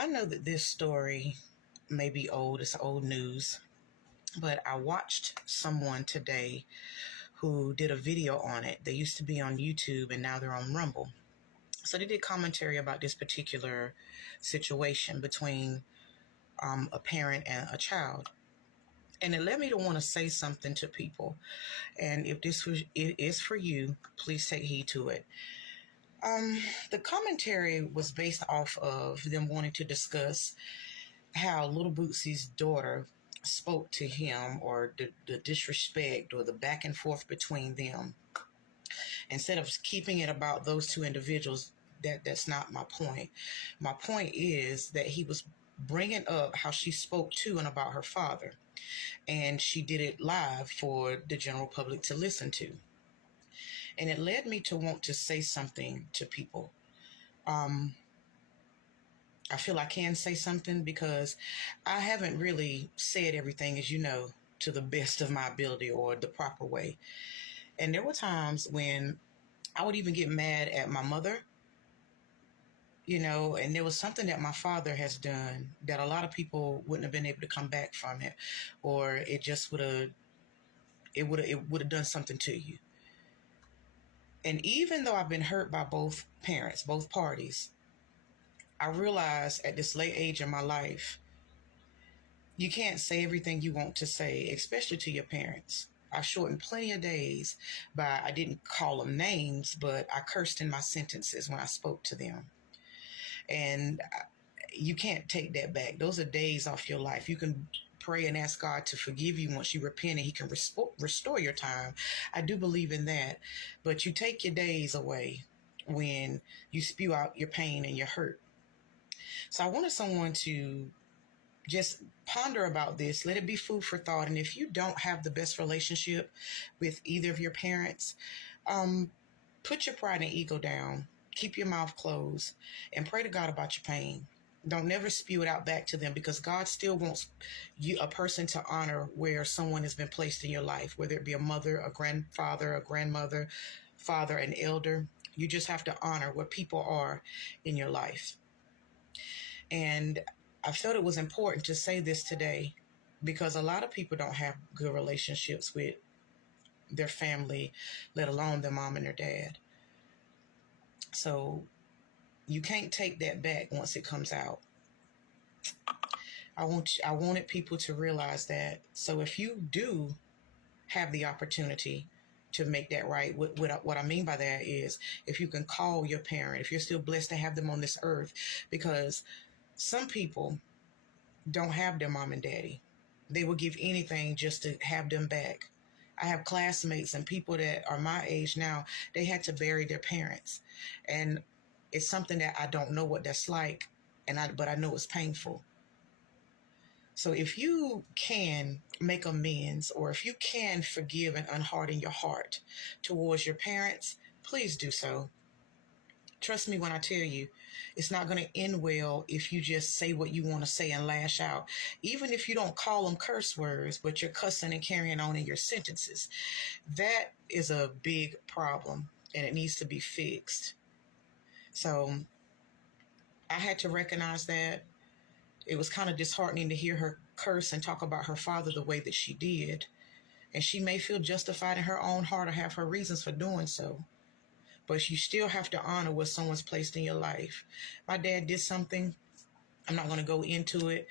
I know that this story may be old, it's old news, but I watched someone today who did a video on it. They used to be on YouTube and now they're on Rumble. So they did commentary about this particular situation between a parent and a child. And it led me to want to say something to people. And if it is for you, please take heed to it. The commentary was based off of them wanting to discuss how Little Bootsy's daughter spoke to him, or the disrespect or the back and forth between them. Instead of keeping it about those two individuals, that's not my point. My point is that he was bringing up how she spoke to and about her father, and she did it live for the general public to listen to. And it led me to want to say something to people. I feel I can say something because I haven't really said everything, as you know, to the best of my ability or the proper way. And there were times when I would even get mad at my mother, and there was something that my father has done that a lot of people wouldn't have been able to come back from it, or it just would have done something to you. And even though I've been hurt by both parents, both parties, I realized at this late age in my life, you can't say everything you want to say, especially to your parents. I shortened plenty of days I didn't call them names, but I cursed in my sentences when I spoke to them. And you can't take that back. Those are days off your life. You can pray and ask God to forgive you once you repent, and he can restore your time. I do believe in that. But you take your days away when you spew out your pain and your hurt. So I wanted someone to just ponder about this. Let it be food for thought. And if you don't have the best relationship with either of your parents, put your pride and ego down. Keep your mouth closed and pray to God about your pain. Don't never spew it out back to them, because God still wants a person to honor where someone has been placed in your life, whether it be a mother, a grandfather, a grandmother, father, an elder. You just have to honor what people are in your life. And I felt it was important to say this today because a lot of people don't have good relationships with their family, let alone their mom and their dad. So you can't take that back once it comes out. I wanted people to realize that. So if you do have the opportunity to make that right, what I mean by that is if you can call your parent, if you're still blessed to have them on this earth, because some people don't have their mom and daddy. They will give anything just to have them back. I have classmates and people that are my age now, they had to bury their parents. And it's something that I don't know what that's like, but I know it's painful. So if you can make amends, or if you can forgive and unharden your heart towards your parents, please do so. Trust me when I tell you, it's not going to end well if you just say what you want to say and lash out. Even if you don't call them curse words, but you're cussing and carrying on in your sentences. That is a big problem, and it needs to be fixed. So I had to recognize that. It was kind of disheartening to hear her curse and talk about her father the way that she did. And she may feel justified in her own heart or have her reasons for doing so. But you still have to honor what someone's placed in your life. My dad did something. I'm not going to go into it,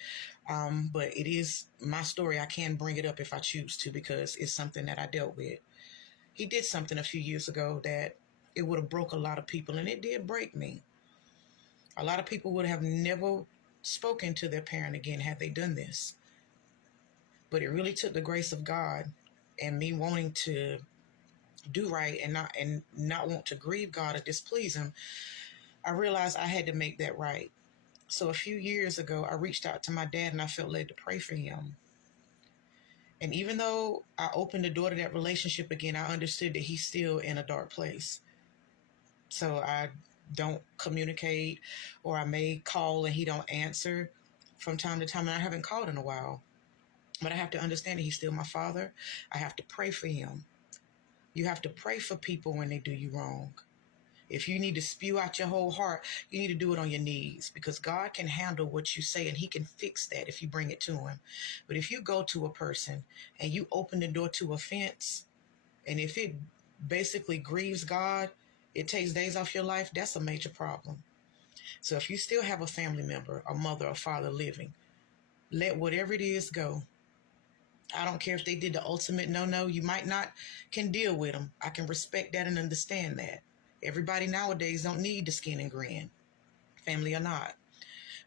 but it is my story. I can bring it up if I choose to, because it's something that I dealt with. He did something a few years ago that it would have broke a lot of people, and it did break me. A lot of people would have never spoken to their parent again had they done this. But it really took the grace of God and me wanting to do right and not want to grieve God or displease him. I realized I had to make that right. So a few years ago, I reached out to my dad and I felt led to pray for him. And even though I opened the door to that relationship again, I understood that he's still in a dark place. So I don't communicate, or I may call and he don't answer from time to time. And I haven't called in a while. But I have to understand that he's still my father. I have to pray for him. You have to pray for people when they do you wrong. If you need to spew out your whole heart, you need to do it on your knees, because God can handle what you say and he can fix that if you bring it to him. But if you go to a person and you open the door to offense, and if it basically grieves God, it takes days off your life, that's a major problem. So if you still have a family member, a mother or father living, let whatever it is go. I don't care if they did the ultimate no. You might not can deal with them. I can respect that and understand that. Everybody nowadays don't need the skin and grin, family or not.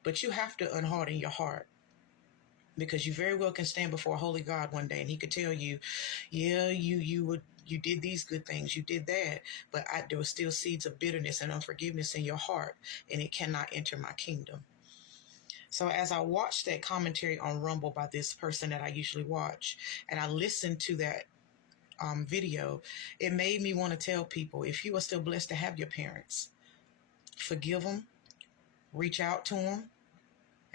But you have to unharden your heart, because you very well can stand before a holy God one day and he could tell you, yeah, you did these good things, you did that, but there were still seeds of bitterness and unforgiveness in your heart, and it cannot enter my kingdom. So as I watched that commentary on Rumble by this person that I usually watch, and I listened to that video, it made me want to tell people, if you are still blessed to have your parents, forgive them, reach out to them.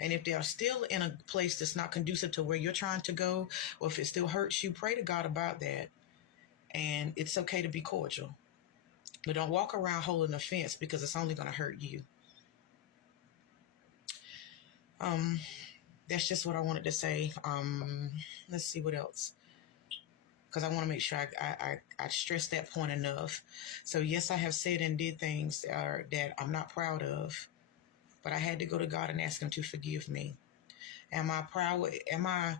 And if they are still in a place that's not conducive to where you're trying to go, or if it still hurts you, pray to God about that. And it's okay to be cordial. But don't walk around holding offense, because it's only going to hurt you. That's just what I wanted to say. Let's see what else, because I want to make sure I stress that point enough. So yes, I have said and did things that I'm not proud of, but I had to go to God and ask him to forgive me. Am I proud? Am I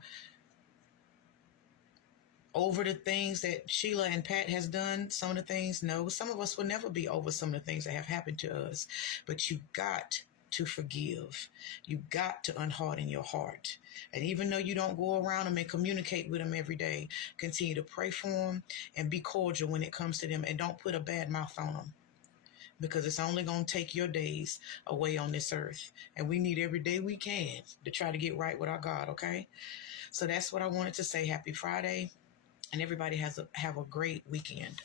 over the things that Sheila and Pat has done? Some of the things? No. Some of us will never be over some of the things that have happened to us. But you got to forgive. You got to unharden your heart. And even though you don't go around them and communicate with them every day, continue to pray for them and be cordial when it comes to them, and don't put a bad mouth on them, because it's only going to take your days away on this earth. And we need every day we can to try to get right with our God, okay? So that's what I wanted to say. Happy Friday, and everybody have a great weekend.